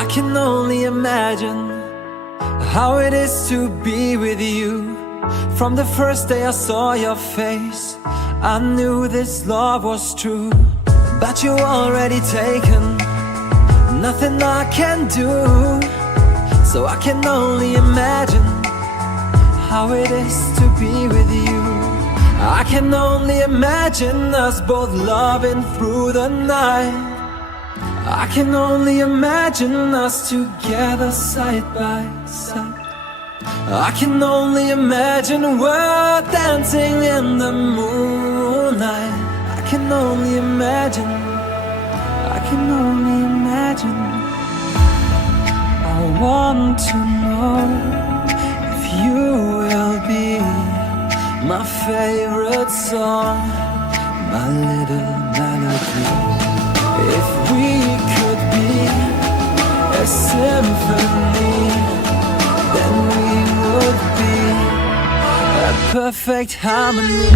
I can only imagine how it is to be with you. From the first day I saw your face, I knew this love was true. But you already taken, nothing I can do. So I can only imagine how it is to be with you. I can only imagine us both loving through the night. I can only imagine us together side by side. I can only imagine we're dancing in the moonlight. I can only imagine, I can only imagine. I want to know if you will be my favorite song, my little melody. If we could be a symphony, then we would be a perfect harmony.